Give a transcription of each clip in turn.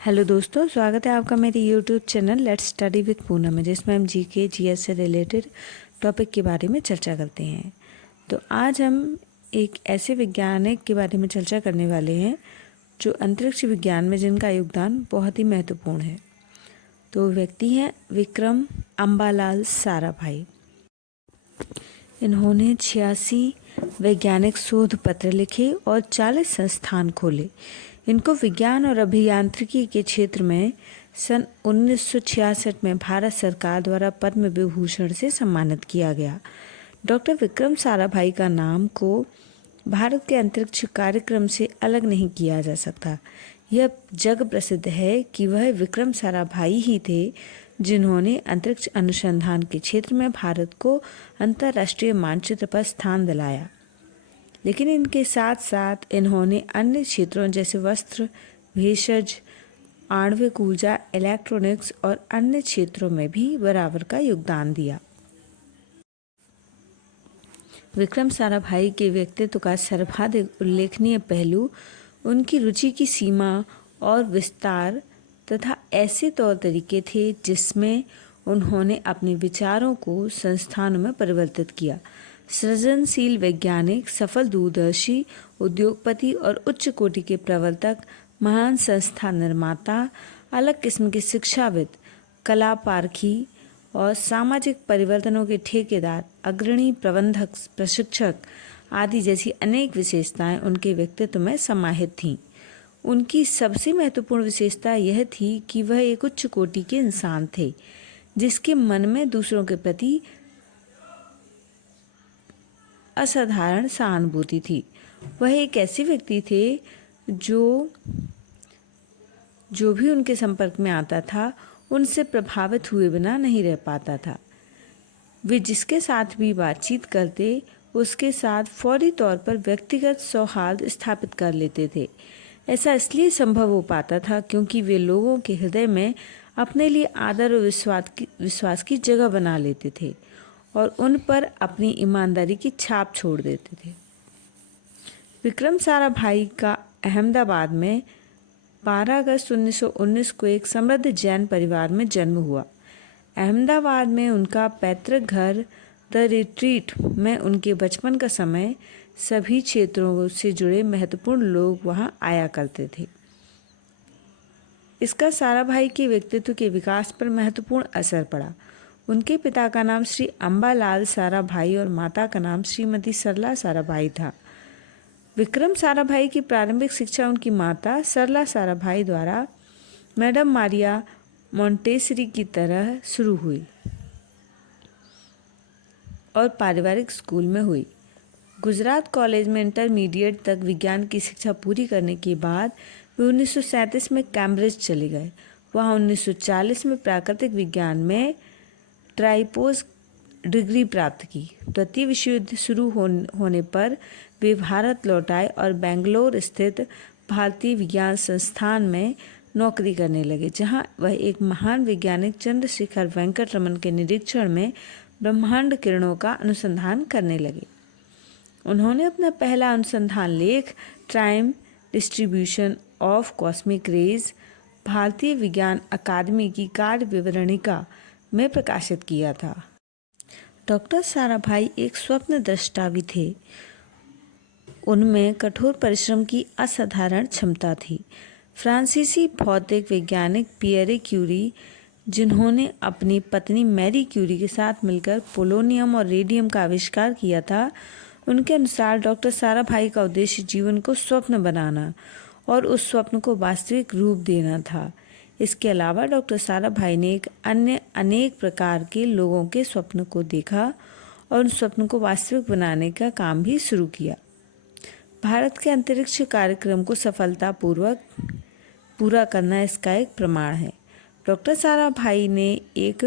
Hello दोस्तों, स्वागत है आपका मेरे YouTube channel let's study with Poonam में, जिसमें हम जीके जीएस से रिलेटेड टॉपिक के बारे में चर्चा करते हैं। तो आज हम एक ऐसे वैज्ञानिक के बारे में चर्चा करने वाले हैं जो अंतरिक्ष विज्ञान में जिनका योगदान बहुत ही महत्वपूर्ण है। तो व्यक्ति हैं विक्रम अम्बालाल साराभाई। इन्होंने 86 वैज्ञानिक शोध पत्र लिखे और 40 संस्थान खोले। इनको विज्ञान और अभियांत्रिकी के क्षेत्र में सन 1966 में भारत सरकार द्वारा पद्म विभूषण से सम्मानित किया गया। डॉक्टर विक्रम साराभाई का नाम को भारत के अंतरिक्ष कार्यक्रम से अलग नहीं किया जा सकता। यह जग प्रसिद्ध है कि वह विक्रम साराभाई ही थे जिन्होंने अंतरिक्ष अनुसंधान के क्षेत्र में भारत को अंतर्राष्ट्रीय मानचित्र पर स्थान दिलाया। लेकिन इनके साथ साथ इन्होंने अन्य क्षेत्रों जैसे वस्त्र, भेषज, आणविक ऊर्जा, इलेक्ट्रॉनिक्स और अन्य क्षेत्रों में भी बराबर का योगदान दिया। विक्रम साराभाई के व्यक्तित्व का सर्वाधिक उल्लेखनीय पहलू उनकी रुचि की सीमा और विस्तार तथा ऐसे तौर तरीके थे जिसमें उन्होंने अपने विचारों को संस्थानों में परिवर्तित किया। सृजनशील वैज्ञानिक, सफल दूरदर्शी, उद्योगपति और उच्च कोटि के प्रवर्तक, महान संस्था निर्माता, अलग किस्म के शिक्षाविद, कला पारखी और सामाजिक परिवर्तनों के ठेकेदार, अग्रणी प्रबंधक, प्रशिक्षक आदि जैसी अनेक विशेषताएं उनके व्यक्तित्व में समाहित थीं। उनकी सबसे महत्वपूर्ण विशेषता यह थी कि वह एक उच्च कोटि के इंसान थे जिसके मन में दूसरों के प्रति असाधारण सहानुभूति थी। वह एक ऐसे व्यक्ति थे जो भी उनके संपर्क में आता था उनसे प्रभावित हुए बिना नहीं रह पाता था। वे जिसके साथ भी बातचीत करते उसके साथ फौरी तौर पर व्यक्तिगत सौहार्द स्थापित कर लेते थे। ऐसा इसलिए संभव हो पाता था क्योंकि वे लोगों के हृदय में अपने लिए आदर और विश्वास की जगह बना लेते थे और उन पर अपनी ईमानदारी की छाप छोड़ देते थे। विक्रम साराभाई का अहमदाबाद में 12 अगस्त 1919 को एक समृद्ध जैन परिवार में जन्म हुआ। अहमदाबाद में उनका पैतृक घर द रिट्रीट में उनके बचपन का समय सभी क्षेत्रों से जुड़े महत्वपूर्ण लोग वहां आया करते थे। इसका साराभाई के व्यक्तित्व के विकास पर महत्वपूर्ण असर पड़ा। उनके पिता का नाम श्री अम्बालाल साराभाई और माता का नाम श्रीमती सरला साराभाई था। विक्रम साराभाई की प्रारंभिक शिक्षा उनकी माता सरला साराभाई द्वारा मैडम मारिया मोंटेसरी की तरह शुरू हुई और पारिवारिक स्कूल में हुई। गुजरात कॉलेज में इंटरमीडिएट तक विज्ञान की शिक्षा पूरी करने के बाद वे 1937 में कैम्ब्रिज चले गए। वहाँ 1940 में प्राकृतिक विज्ञान में ट्राइपोस डिग्री प्राप्त की। द्वितीय विश्व युद्ध शुरू होने पर वे भारत लौट आए और बेंगलोर स्थित भारतीय विज्ञान संस्थान में नौकरी करने लगे, जहां वह एक महान वैज्ञानिक चंद्रशेखर वेंकट रमन के निरीक्षण में ब्रह्मांड किरणों का अनुसंधान करने लगे। उन्होंने अपना पहला अनुसंधान लेख time distribution of cosmic rays भारतीय विज्ञान अकादमी की कार्य विवरणिका में प्रकाशित किया था। डॉक्टर साराभाई एक स्वप्न दृष्टा भी थे। उनमें कठोर परिश्रम की असाधारण क्षमता थी। फ्रांसीसी भौतिक वैज्ञानिक पियरे क्यूरी, जिन्होंने अपनी पत्नी मैरी क्यूरी के साथ मिलकर पोलोनियम और रेडियम का आविष्कार किया था, उनके अनुसार डॉक्टर साराभाई का उद्देश्य जीवन को स्वप्न बनाना और उस स्वप्न को वास्तविक रूप देना था। इसके अलावा डॉक्टर साराभाई ने अनेक प्रकार के लोगों के स्वप्न को देखा और उन स्वप्न को वास्तविक बनाने का काम भी शुरू किया। भारत के अंतरिक्ष कार्यक्रम को सफलतापूर्वक पूरा करना इसका एक प्रमाण है। डॉक्टर साराभाई ने एक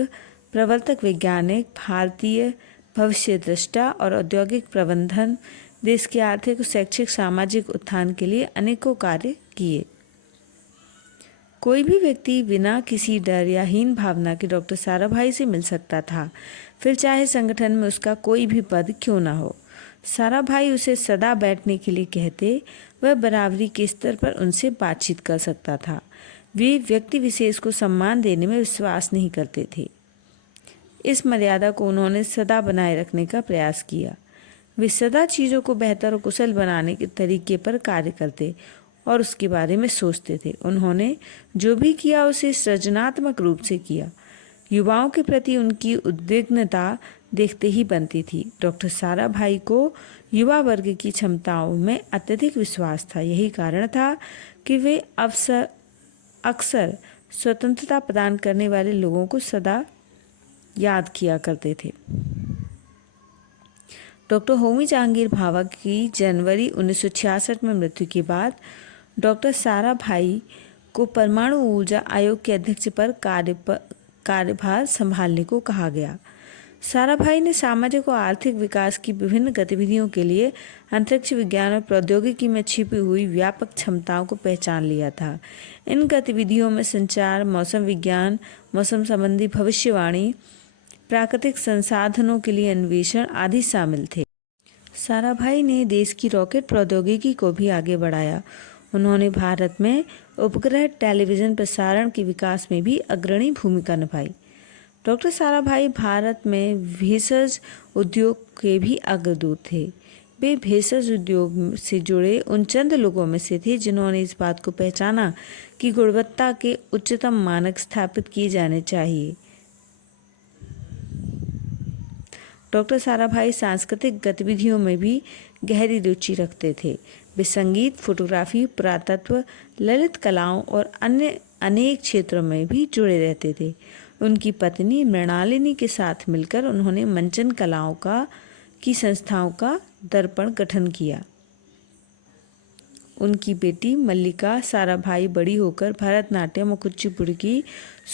प्रवर्तक वैज्ञानिक, भारतीय भविष्य दृष्टा और औद्योगिक प्रबंधन, देश के आर्थिक और शैक्षिक सामाजिक उत्थान के लिए अनेकों कार्य किए। कोई भी व्यक्ति बिना किसी डर या हीन भावना के डॉक्टर साराभाई से मिल सकता था, फिर चाहे संगठन में उसका कोई भी पद क्यों न हो। साराभाई उसे सदा बैठने के लिए कहते, वह बराबरी के स्तर पर उनसे बातचीत कर सकता था। वे व्यक्ति विशेष को सम्मान देने में विश्वास नहीं करते थे। इस मर्यादा को उन्होंने सदा बनाए रखने का प्रयास किया। वे सदा चीज़ों को बेहतर और कुशल बनाने के तरीके पर कार्य करते और उसके बारे में सोचते थे। उन्होंने जो भी किया उसे सृजनात्मक रूप से किया। युवाओं के प्रति उनकी उद्विग्नता देखते ही बनती थी। डॉक्टर साराभाई को युवा वर्ग की क्षमताओं में अत्यधिक विश्वास था। यही कारण था कि वे अक्सर स्वतंत्रता प्रदान करने वाले लोगों को सदा याद किया करते थे। डॉक्टर होमी जहांगीर भाभा की जनवरी 1966 में मृत्यु के बाद डॉक्टर साराभाई को परमाणु ऊर्जा आयोग के अध्यक्ष पर कार्यभार संभालने को कहा गया। साराभाई ने सामाजिक और आर्थिक विकास की विभिन्न गतिविधियों के लिए अंतरिक्ष विज्ञान और प्रौद्योगिकी में छिपी हुई व्यापक क्षमताओं को पहचान लिया था। इन गतिविधियों में संचार, मौसम विज्ञान, मौसम संबंधी भविष्यवाणी, प्राकृतिक संसाधनों के लिए अन्वेषण आदि शामिल थे। साराभाई ने देश की रॉकेट प्रौद्योगिकी को भी आगे बढ़ाया। उन्होंने भारत में उपग्रह टेलीविज़न प्रसारण के विकास में भी अग्रणी भूमिका निभाई। डॉक्टर साराभाई भारत में भेषज उद्योग के भी अग्रदूत थे। वे भेषज उद्योग से जुड़े उन चंद लोगों में से थे जिन्होंने इस बात को पहचाना कि गुणवत्ता के उच्चतम मानक स्थापित किए जाने चाहिए। डॉक्टर साराभाई सांस्कृतिक गतिविधियों में भी गहरी रुचि रखते थे। वे संगीत, फोटोग्राफी, पुरातत्व, ललित कलाओं और अन्य अनेक क्षेत्रों में भी जुड़े रहते थे। उनकी पत्नी मृणालिनी के साथ मिलकर उन्होंने मंचन कलाओं की संस्थाओं का दर्पण गठन किया। उनकी बेटी मल्लिका साराभाई बड़ी होकर भरतनाट्यम और कुचिपुड़ी की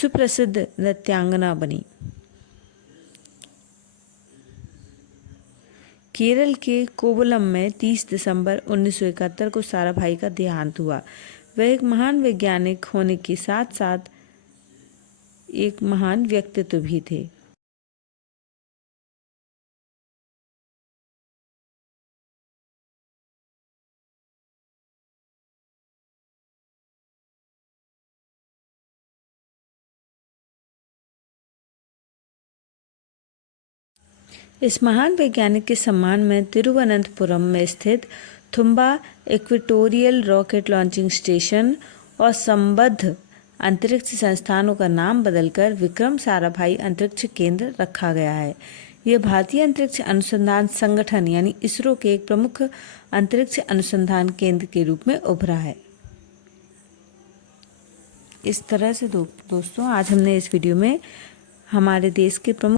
सुप्रसिद्ध नृत्यांगना बनी। केरल के कोवलम में 30 दिसंबर 1971 को साराभाई का देहांत हुआ। वह एक महान वैज्ञानिक होने के साथ साथ एक महान व्यक्तित्व भी थे। इस महान वैज्ञानिक के सम्मान में तिरुवनंतपुरम में स्थित Thumba equatorial rocket launching station और संबद्ध अंतरिक्ष संस्थानों का नाम बदलकर विक्रम साराभाई अंतरिक्ष केंद्र रखा गया है। यह भारतीय अंतरिक्ष अनुसंधान संगठन यानी इसरो के एक प्रमुख अंतरिक्ष अनुसंधान केंद्र के रूप में उभरा है। इस तरह से दोस्तों आज हमने इस वीडियो में हमारे देश के प्रमुख